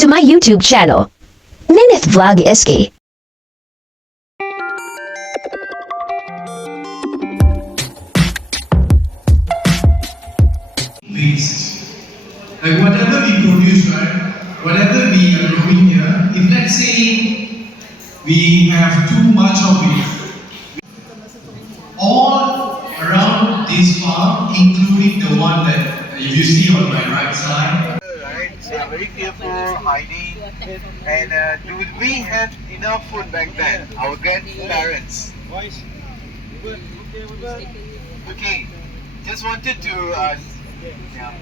to my YouTube channel, Ninith Vlog SK. Waste. Like whatever we produce, right? Whatever we are growing here, if let's say we have too much of it, all around this farm, including the one that you see on my right side. Right, they are very fearful, hiding. And do we have enough food back then? Our grandparents. Okay, just wanted to. Yeah.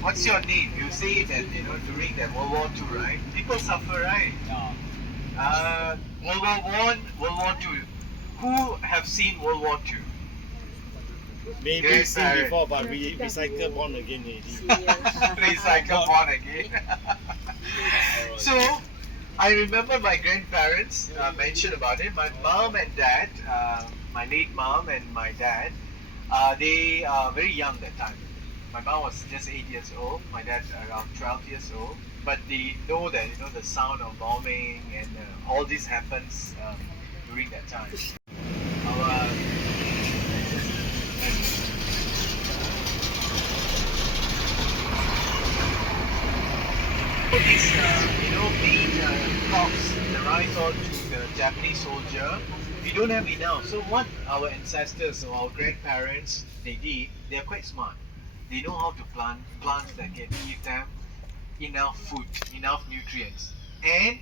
What's your name? You say that during that World War II, right? People suffer, right? World War One, World War Two. Who have seen World War Two? Maybe seen before, but recycle born again already. Recycle born again. So, I remember my grandparents mentioned about it. My mom and dad, my late mom and my dad, they are very young that time. My mom was just 8 years old, my dad around 12 years old. But they know that the sound of bombing and all this happens during that time. Our these being props, the rise on to the Japanese soldier, we don't have enough. So what our ancestors or our grandparents they did, they are quite smart. They know how to plant plants that can give them enough food, enough nutrients. And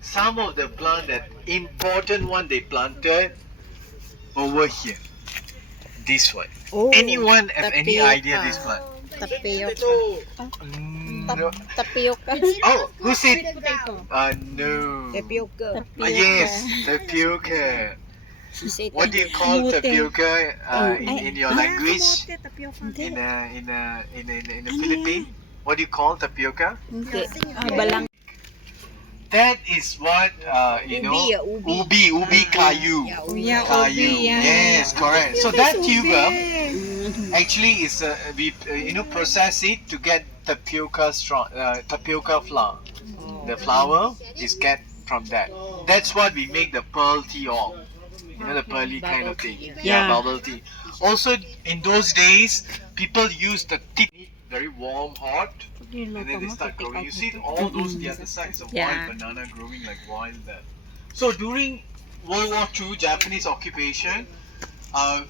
some of the plant that important one they planted over here. This one. Oh, Anyone have any tapioca. idea this plant? Tapioca. No. Tapioca. Oh, who said? No. Tapioca. Yes, tapioca. She said What do you call tapioca in your language? Hindi. In the Philippines, what do you call tapioca? Hindi. Balang. That is what ubi kayu. Yeah, Kayu. ubi, yeah. Yes, correct. So that tuber actually is we process it to get tapioca tapioca flour. The flour is get from that. That's what we make the pearl tea of. The pearly kind of thing. Yeah. Bubble tea. Also, in those days, people used the tip, very warm, hot, and then they start growing. You see all those the other sides of Yeah. wild banana growing like wild there. So during World War II, Japanese occupation, our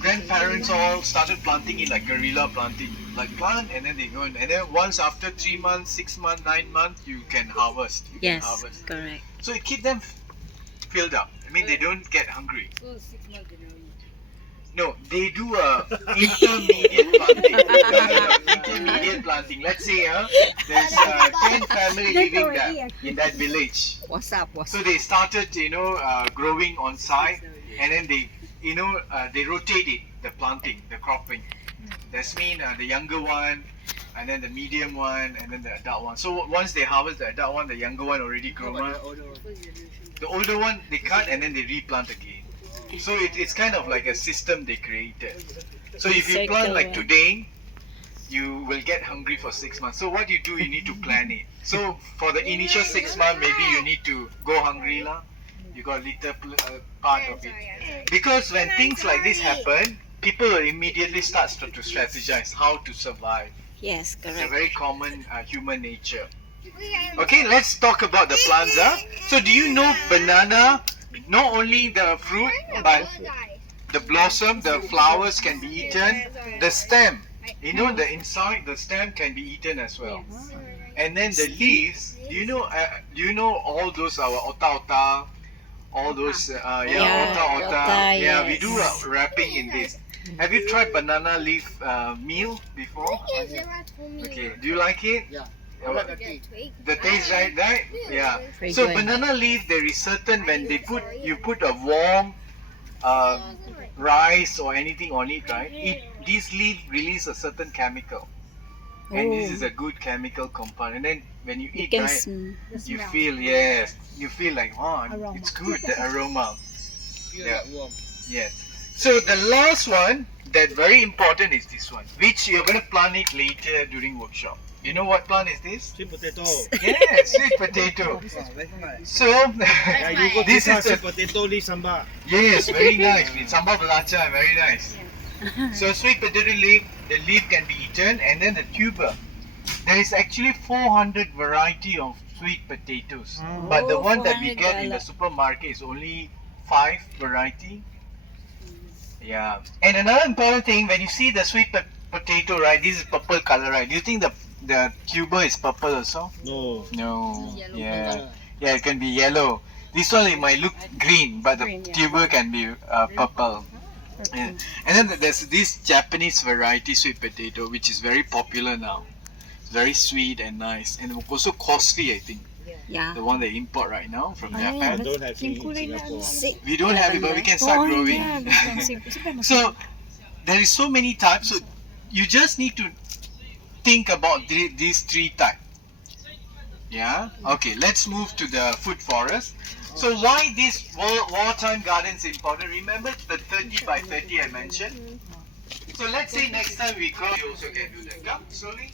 grandparents all started planting it like guerrilla planting, like plant and then they go in, and then once after 3 months, 6 months, 9 months, you can harvest. You can Yes, harvest. correct. So it keep them filled up. I mean, they don't get hungry. No, they do a intermediate planting. Intermediate planting. Let's say there's 10 family living there in that village. What's up? So they started, growing on site, and then they rotate it, the planting, the cropping. That's mean the younger one, and then the medium one, and then the adult one. So once they harvest the adult one, the younger one already grown. The older one they cut and then they replant again. So it's kind of like a system they created. So if you plant like today, you will get hungry for 6 months. So what you do, you need to plan it. So for the initial 6 months, maybe you need to go hungry lah. You got little part of it. Because when things like this happen, people will immediately start to strategize how to survive. Yes, It's a correct. very common human nature. Okay, let's talk about the plants. So do you know banana, not only the fruit, but the blossom, the flowers can be eaten. The stem, the inside, the stem can be eaten as well. And then the leaves, do you know all those our ota, all those Yeah, ota, ota, yeah, we yes. do wrapping in this. Have you tried banana leaf meal before? Okay, do you like it? Yeah. The taste, right? Yeah. So Fragrant. banana leaf, there is certain when you put a warm rice or anything on it, right? These leaf release a certain chemical, and this is a good chemical compound. And then when you You eat, can right, you feel like it's good, the aroma. Yeah. Yes. So the last one that very important is this one, which you're going to plan it later during workshop. You know what plant is this? Sweet potato. Yes, sweet potato. So Yeah, you go this this is the sweet potato leaf sambal. yes, very nice. With sambal belacan, very nice. So sweet potato leaf, the leaf can be eaten, and then the tuber. There is actually 400 variety of sweet potatoes, but the Oh, one that we 400 get in the gala. supermarket is only 5 variety. Yeah, and another important thing, when you see the sweet potato, right? This is purple color, right? Do you think the tuber is purple also? No. No. Yeah. Yeah, it can be yellow. This one it might look green, but the Green, yeah. tuber can be purple. Yeah. And then there's this Japanese variety sweet potato, which is very popular now. It's very sweet and nice, and also costly. I think Yeah. the one they import right now from I Japan. don't have it in Singapore. We don't have it, but we can start growing. So there is so many types. So you just need to think about these 3 types. Yeah. Okay. Let's move to the food forest. So why this wartime gardens important? Remember the 30 by 30 I mentioned. So let's say next time we come, we also can do that. Come slowly.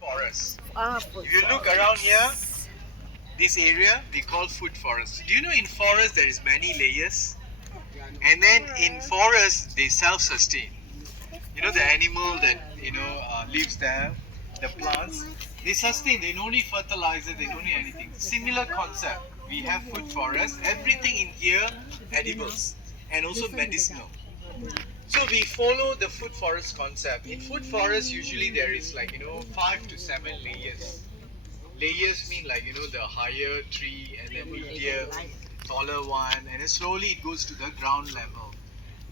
Forest. If you look around here, this area we call food forest. Do you know in forest there is many layers? And then in forest they self-sustain. You know the animal that lives there, the plants, they sustain. They don't need fertilizer. They don't need anything. Similar concept. We have food forest. Everything in here edibles and also medicinal. So we follow the food forest concept. In food forest, usually there is 5 to 7 layers. Layers mean the higher tree and then medium, taller one, and then slowly it goes to the ground level.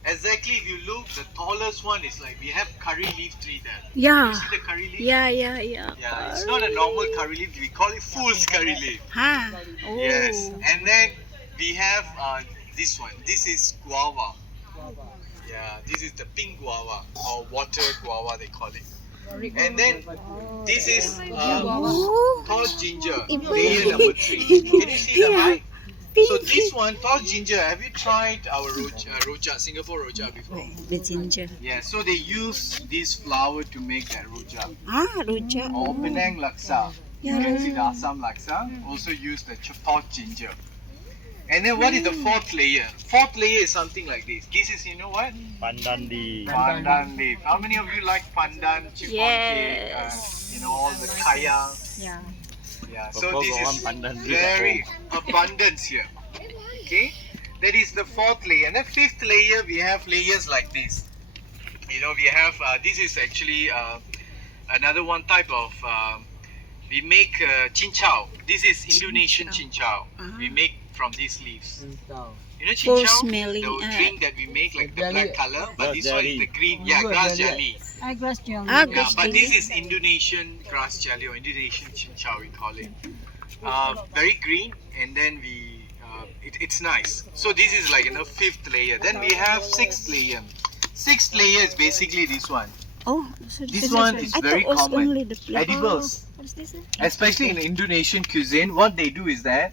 Exactly, if you look, the tallest one is we have curry leaf tree there. Yeah. You see the curry leaf? Yeah. Yeah, it's not a normal curry leaf. We call it fool's curry leaf. Ha. Oh. Yes, and then we have this one. This is guava. Yeah, this is the pink guava or water guava they call it. And then this is tall ginger, layer number 3. Can you see the height? So this one, tall ginger. Have you tried our rojak, Singapore rojak before? The ginger. Yeah, so they use this flower to make that rojak. Rojak. Or Penang laksa. You Yeah. can see the Assam laksa. Also use the tall ginger. And then what is the 4th layer? 4th layer is something like this. This is, you know what? Pandan leaf. Pandan leaf. How many of you like pandan, chiffon cake, Yes. all the kaya? Yeah. Yeah, Purple so this got is one pandan leaf very abundance here. Okay, that is the 4th layer. And the 5th layer, we have layers like this. We have, this is actually another one type of, we make cincau. This is Indonesian cincau. We make from these leaves. You know For cincau? smelling, The drink that we make like the black color, but Grass this one is jelly. the green, grass jelly. Grass Yeah, but jelly. this is Indonesian grass jelly or Indonesian cincau we call it. Very green, and then it's nice. So this is 5th layer. Then we have 6th layer. 6th layer is basically this one. Oh, so This one is I very thought it was common. only the plant. Edibles. What is this? Especially in Indonesian cuisine, what they do is that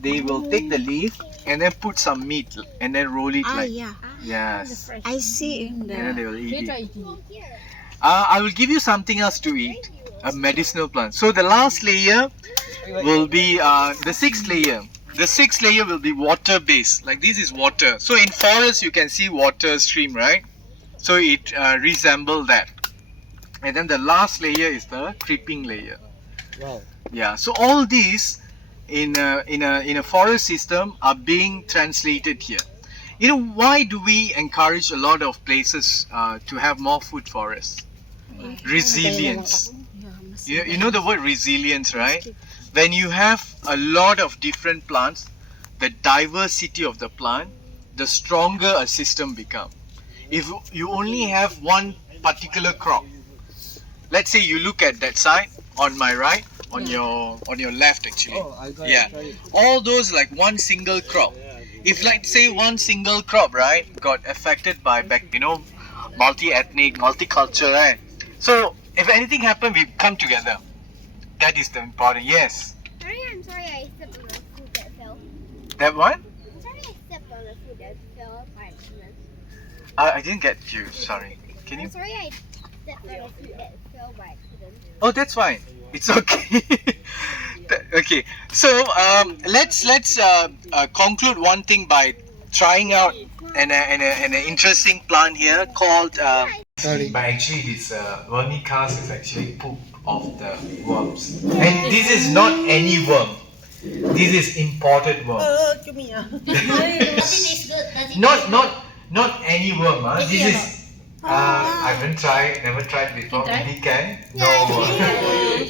they will take the leaf and then put some meat and then roll it Yeah. yes. I see in And then they the. will eat it. I will give you something else to eat. A medicinal plant. So the last layer will be the 6th layer. The 6th layer will be water based. Like this is water. So in forest you can see water stream, right? So it resembles that. And then the last layer is the creeping layer. Wow. Yeah. So all these in a forest system are being translated here. Why do we encourage a lot of places to have more food forests? Resilience. You know the word resilience, right? When you have a lot of different plants, the diversity of the plant, the stronger a system becomes. If you only have one particular crop, let's say you look at that side on my right, on your left actually. Yeah, all those like one single crop. If say one single crop, right, got affected by multi-ethnic, multicultural, right? So if anything happened, we come together. That is the important. Yes. I'm sorry I stepped on the food that fell. That one? I'm sorry I stepped on the food that fell by accident. I didn't get you. Sorry. Can you? I'm sorry, I stepped on the food that fell by accident. Oh, that's fine. It's okay. Okay. So let's conclude one thing by trying out an interesting plant here called. But actually, this vermicast is actually poop of the worms, and this is not any worm. This is imported worm. Not any worm. This is. I haven't tried, never tried before. Maybe can. No.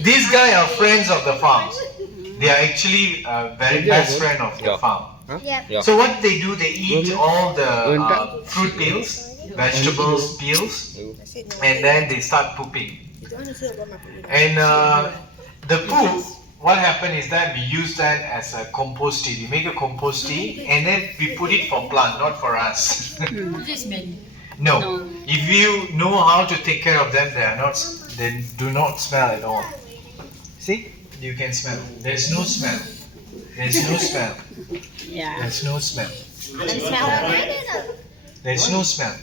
These guys are friends of the farms. They are actually very best friend of the farm. Yep. So what they do, they eat all the fruit peels, vegetables peels, and then they start pooping. And the poop, what happened is that we use that as a compost tea. We make a compost tea and then we put it for plant, not for us. No. If you know how to take care of them, they do not smell at all. See? You can smell. There's no smell. There's no smell. There's no smell. There's no smell.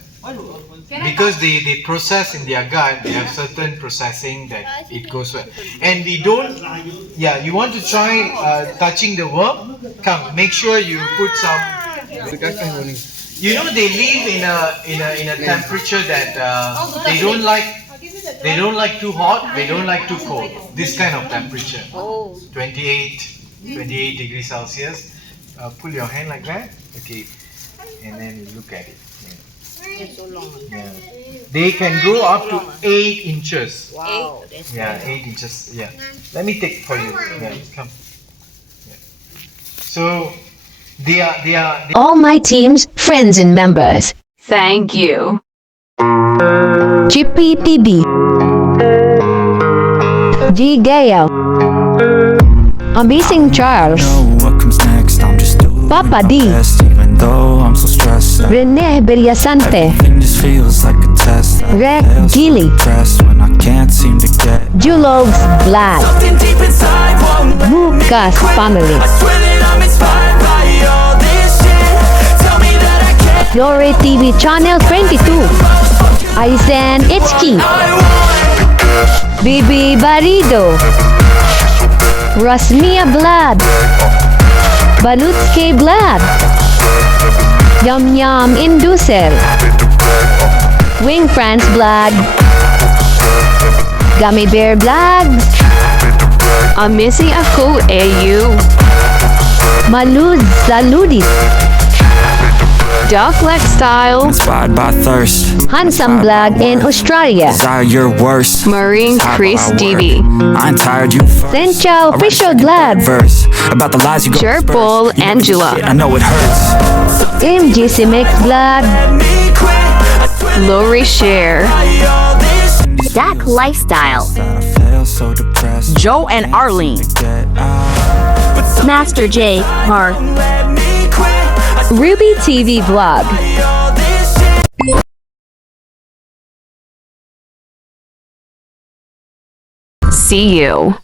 Because they process in their gut, they have certain processing that it goes well. And we don't, you want to try touching the worm? Come, make sure you put some. You know they live in a temperature that they don't like too hot, they don't like too cold. This kind of temperature. 28 degrees Celsius. Pull your hand like that. Okay. And then you look at it. Yeah. They can grow up to 8 inches. Wow. 8 inches. Yeah. Let me take for you. Yeah, come. Yeah. So they are All my team's friends and members. Thank you. Chippy TV. G Gale. Amazing Charles. What comes next? I'm just doing Papa D. my best, even though I'm so stressed out. Rene Villasante. Everything just feels like a test. I Rec fail so Gilly. depressed when I can't seem to get Julogs Vlad. something deep inside won't let me Lucas quit. family. I swear that I'm inspired by all this shit. Tell me that I can't. Flore TV Channel 22. Aizen HK. I want Bibi Barido. Rasmia Vlad. Balutske Vlad. Yum Yum Inducer. Wing France Vlad. Gummy Bear Vlogs. Amisi ako AU. Malud Saludis. Duckleg style. inspired by thirst. Handsome Vlog in Australia. Desire your worst. Marine Chris TV. I ain't tired you first. Senchao Official Vlog. Verse about the lies you go Jer disperse. Paul You know Angela. shit, I know it hurts. MGC Mix Vlog. Lori Share. Dak Lifestyle. I feel so depressed. Joe and Arlene. Get out. Master J. Mark. Ruby TV Vlog. See you.